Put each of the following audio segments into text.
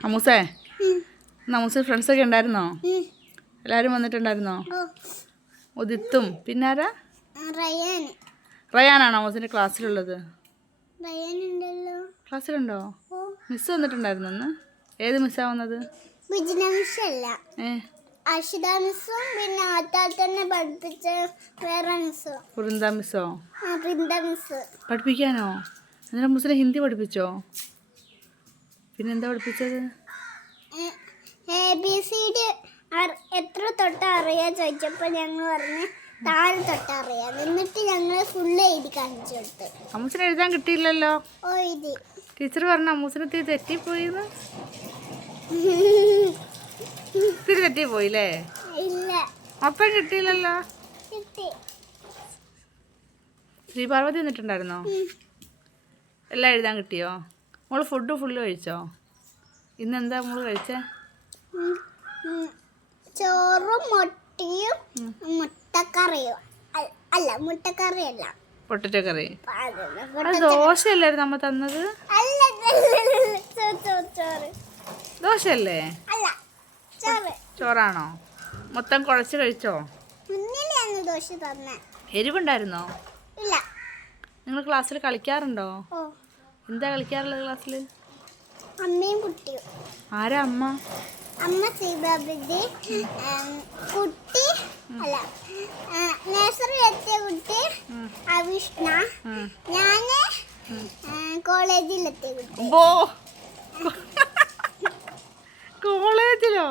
അമ്മൂസേ അമ്മൂസ് ഫ്രണ്ട്സൊക്കെ ഉണ്ടായിരുന്നോ? എല്ലാവരും വന്നിട്ടുണ്ടായിരുന്നോ? ഉദിത്തും. പിന്നാരാ ആരാ? റയാൻ. റയാനാണോ അമ്മൂസിന്റെ ക്ലാസ്സിലുള്ളത്? ക്ലാസ്സിലുണ്ടോ? മിസ് വന്നിട്ടുണ്ടായിരുന്നു അന്ന് ഏത് മിസ്സാ വന്നത്? ബിജിന മിസ് അല്ല. ഏ? അഷിത മിസ്സും പിന്നെ ആറ്റാൽ തന്നെ പഠിപ്പിച്ച വേറെ മിസ്സും വൃന്ദ മിസ്സോ ആ ബൃന്ദ മിസ് പഠിപ്പിക്കാനോ? എന്നിട്ട് മുസ്ലിം ഹിന്ദി പഠിപ്പിച്ചോ? പിന്നെ എന്താ പഠിപ്പിച്ചത്? എ ബി സി ഡി എത്ര തൊട്ട് അറിയാ ചോദിച്ചപ്പോൾ ഞങ്ങൾ പറഞ്ഞു താഴെ തൊട്ട് അറിയാം. എന്നിട്ട് ഞങ്ങൾ ഫുള്ള് എഴുതി കാണിച്ചു കൊടുത്തു. അമ്മൂസിന് എഴുതാൻ കിട്ടിയില്ലല്ലോ? ഓ എഴുതി. ടീച്ചർ പറഞ്ഞു അമ്മൂസിന് ഇത്തിരി തെറ്റിപ്പോയിന്ന്. ഇത്തിരി തെറ്റിപ്പോയില്ലേ? ഇല്ല. അപ്പം കിട്ടിയില്ലല്ലോ? കിട്ടി. ശ്രീ പാർവതി വന്നിട്ടുണ്ടായിരുന്നോ എല്ലാം എഴുതാൻ കിട്ടിയോ? മോൾ ഫുഡ് ഫുള്ള് കഴിച്ചോ? ഇന്ന് എന്താ മോൾ കഴിച്ചേ. ചോറും മുട്ടയും മുട്ടക്കറിയും. അല്ല മുട്ടക്കറിയല്ല. പൊട്ടറ്റോ കറി അത് അത് ദോശയല്ലായിരുന്നു അമ്മ തന്നത്? ദോശയല്ലേ? ചോറാണോ? മൊത്തം കുഴച്ച് കഴിച്ചോ? മുന്നിലാണ് ദോശ തന്നെ. എരിവുണ്ടായിരുന്നോ? ഇല്ല. നിങ്ങൾ ക്ലാസ്സിൽ കളിക്കാറുണ്ടോ? ഓ. എന്താ കളിക്കാറുള്ളത് ക്ലാസ്സിൽ അമ്മയും കുട്ടിയും. ആരാ അമ്മ? അമ്മ സീതാബൃതി കുട്ടി അല്ല നഴ്സറി എത്തിയ കുട്ടി അവിഷ്ണ. ഞാൻ കോളേജിലെത്തിയ കുട്ടി. ബോ. കോളേജിലോ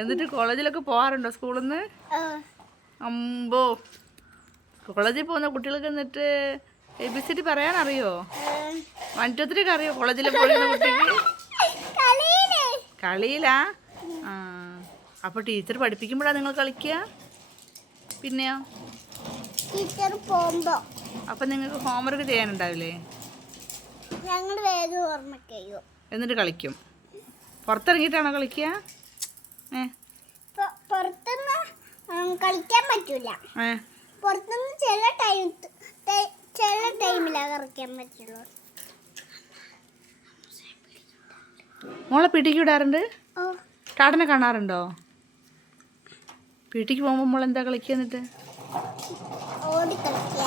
എന്നിട്ട് കോളേജിലൊക്കെ പോവാറുണ്ടോ സ്കൂളിൽ നിന്ന് അമ്പോ. കോളേജിൽ പോകുന്ന കുട്ടികൾക്ക് എന്നിട്ട് എ ബി സി ഡി പറയാൻ അറിയോ വൺ ടു ത്രീ അറിയോ കോളേജിൽ പോകുന്ന കുട്ടിക്ക്? കളിയിൽ. ആ. അപ്പോൾ ടീച്ചർ പഠിപ്പിക്കുമ്പോഴാ നിങ്ങൾ കളിക്കുക? പിന്നെയോ? ടീച്ചർ പോകുമ്പോ. അപ്പൊ നിങ്ങൾക്ക് ഹോംവർക്ക് ചെയ്യാനുണ്ടാവില്ലേ? ഞങ്ങൾ വേഗം ഓർമ്മ എന്നിട്ട് കളിക്കും. പുറത്തിറങ്ങിട്ടാണോ കളിക്കുക? ഏ. പുറത്തുനിന്ന് കളിക്കാൻ പറ്റൂല. പുറത്തുനിന്ന് ചില ടൈം പറ്റുള്ളൂ മോളെ പീട്ടിക്ക് വിടാറുണ്ട്? കാടനെ കാണാറുണ്ടോ? പീട്ടിക്ക് പോകുമ്പോൾ മോൾ എന്താ കളിക്കുക എന്നിട്ട്? ഓടി കളിക്കുക.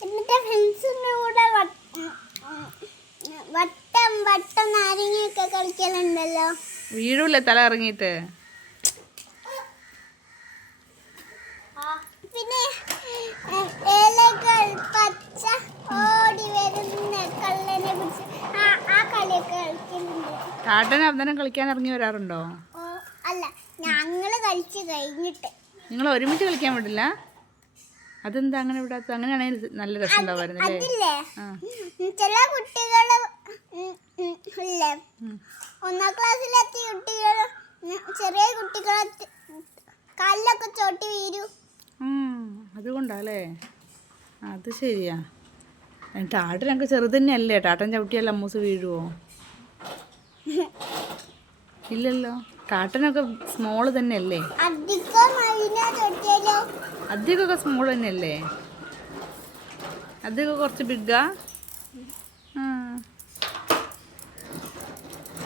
എന്നിട്ട് ഫ്രണ്ട്സിന്റെ കൂടെ വട്ട- നാരങ്ങയൊക്കെ കളിക്കലുണ്ടല്ലോ. വീഴൂല്ലേ തല ഇറങ്ങിയിട്ട് പിന്നെ ഉം, ഇലകൾ പച്ച ഓടി വരുന്ന കള്ളനെ പിടിച്ച് ആ ആ കളിയൊക്കെ കളിക്കലുണ്ട്. കാട്ടൻ കളിക്കാൻ ഇറങ്ങി വരാറുണ്ടോ? ഓ അല്ല ഞങ്ങൾ കളിച്ച് കഴിഞ്ഞിട്ട്. നിങ്ങൾ ഒരുമിച്ച് കളിക്കാൻ പറ്റില്ല അതെന്താ അങ്ങനെ വിടാത്ത അങ്ങനെയാണെങ്കിൽ നല്ല രസം ഉണ്ടാവുമായിരുന്നു അല്ലേ അതില്ലേ ചില കുട്ടികൾ ഇല്ലേ? ഒന്നാം ക്ലാസ്സിലെത്തിയ കുട്ടികൾ ചെറിയ കുട്ടികളെ കല്ലൊക്കെ ചോട്ടി വീരും അതുകൊണ്ടല്ലേ? അത് ശരിയാ. ടാട്ടനൊക്കെ ചെറുത് തന്നെയല്ലേ? ടാട്ടൻ ചവിട്ടിയാൽ അമ്മൂസ് വീഴുവോ? ഇല്ലല്ലോ. ടാട്ടനൊക്കെ സ്മോൾ തന്നെയല്ലേ? അധികമൊക്കെ സ്മോൾ തന്നെയല്ലേ? അധികം കുറച്ച് ബിഗ്ഗാ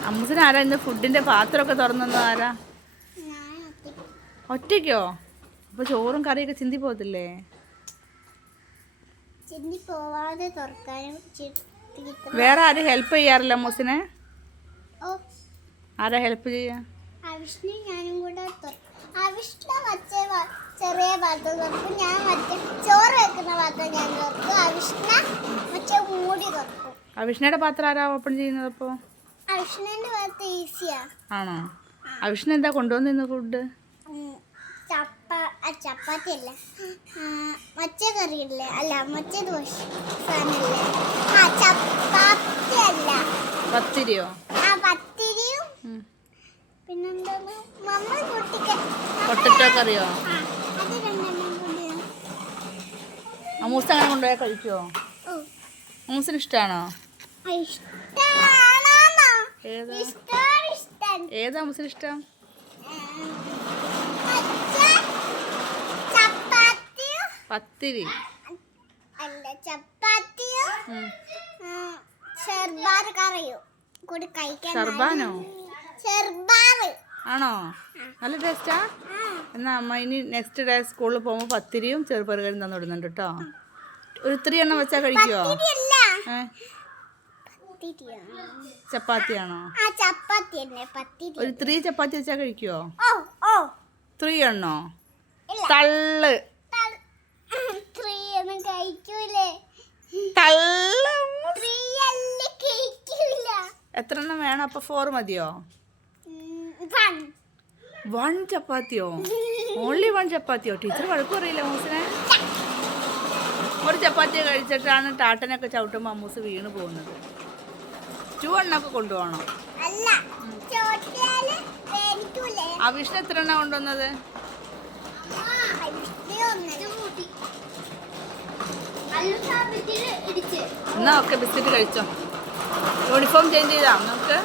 അമ്മൂസിന് ആരാ ഇന്ന് ഫുഡിന്റെ പാത്രമൊക്കെ തുറന്നു ആരാ? ഒറ്റയ്ക്കോ? അപ്പോൾ ചോറും കറിയൊക്കെ ചിന്തി പോകത്തില്ലേ? ചിന്തി പോവാതെ തുറക്കാനും വേറെ ആരും ഹെൽപ്പ് ചെയ്യാറില്ല മോസിനെ? ആരാ ഹെൽപ്പ് ചെയ്യാ? അവിഷ്ണു ഞാനും കൂടെ തുറ- അവിഷ്ണു മറ്റേ ചെറിയ പാത്രം തുറക്കും. ഞാൻ മറ്റേ ചോറ് വെക്കുന്ന പാത്രം ഞാൻ തുറക്കും. അവിഷ്ണ മറ്റേ മൂടി തുറക്കും. അവിഷ്ണയുടെ പാത്രം ആരാ ഓപ്പൺ ചെയ്യുന്നത് അപ്പോ? അവിഷ്ണന്റെ പാത്രം ഈസിയാ. ആണോ? അവിഷ്ണ എന്താ കൊണ്ടുവന്നിരുന്നു ഫുഡ് ചപ്പ ചപ്പാത്തി അല്ല മറ്റേ കറിയില്ലേ? അല്ല മച്ച ദോശ ആ ചപ്പാത്തി അല്ല പത്തിരിയോ? ആ പത്തിരിയും. പിന്നെന്താണ്? മമ്മ കുട്ടിക്ക് പൊട്ടറ്റോ കറിയോ? കൂടി അങ്ങനെ കൊണ്ടുപോയാൽ കഴിക്കുമോ അമൂസിന് ഇഷ്ടമാണോ? ഏതാ? അമൂസിന് ഇഷ്ടം. ഏതാ അമ്മൂസിന് ഇഷ്ടം ഉം. മറ്റേ ചപ്പാത്തിയും പത്തിരി അല്ല ചപ്പാത്തിയും ഉം. ഉം, ചെറു ചെറുപാറ് കറിയോ കൂടി കഴിക്കാൻ ഷർബാനോ ആണോ? നല്ല ടേസ്റ്റാ? എന്നാ അമ്മ ഇനി നെക്സ്റ്റ് ഡേ സ്കൂളിൽ പോകുമ്പോൾ പത്തിരിയും ചെറുപറുകയും തന്നു വിടുന്നുണ്ട് കേട്ടോ ഒരു ഇത്തിരി എണ്ണം വെച്ചാൽ കഴിക്കുമോ ഏ? ചപ്പാത്തിയാണോ? പത്തിരി ഒരു ത്രീ ചപ്പാത്തി വെച്ചാൽ കഴിക്കുമോ ത്രീ എണ്ണോ? തള്ള്. ത്രീ കഴിക്കൂല. എത്ര എണ്ണം വേണം? അപ്പൊ ഫോർ മതിയോ? വൺ ചപ്പാത്തിയോ? ഓൺലി വൺ ചപ്പാത്തിയോ? ടീച്ചർ വഴക്ക് പറയില്ല മൂസിനെ? ഒരു ചപ്പാത്തി കഴിച്ചിട്ടാണ് ടാട്ടനൊക്കെ ചവിട്ടുമ്പോൾ അമ്മൂസ് വീണ് പോകുന്നത്. ടു എണ്ണൊക്കെ കൊണ്ടുപോകണം? അവിഷ്ണു എത്ര എണ്ണ കൊണ്ടുവന്നത്? എന്നാ ഒക്കെ ബിസ്ക്കറ്റ് കഴിച്ചോ? യൂണിഫോം ചേഞ്ച് ചെയ്താ നമുക്ക്?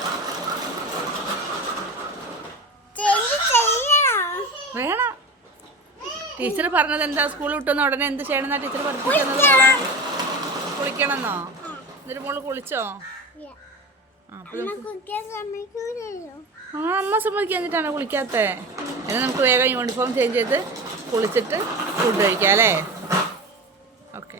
വേണം. ടീച്ചർ പറഞ്ഞത് എന്താ? സ്കൂളിൽ വിട്ടുന്ന ഉടനെ എന്ത് ചെയ്യണമെന്നാ ടീച്ചർ പഠിപ്പിക്കുന്നത്? കുളിക്കണമെന്നോ? എന്നിട്ട് മോൾ കുളിച്ചോ? ആ അമ്മ അമ്മ സമ്മതിക്കാഞ്ഞിട്ടാണ് കുളിക്കാത്തേ. എന്നാൽ നമുക്ക് വേഗം യൂണിഫോം ചേഞ്ച് ചെയ്ത് കുളിച്ചിട്ട് ഫുഡ് കഴിക്കാം അല്ലേ? ഓക്കെ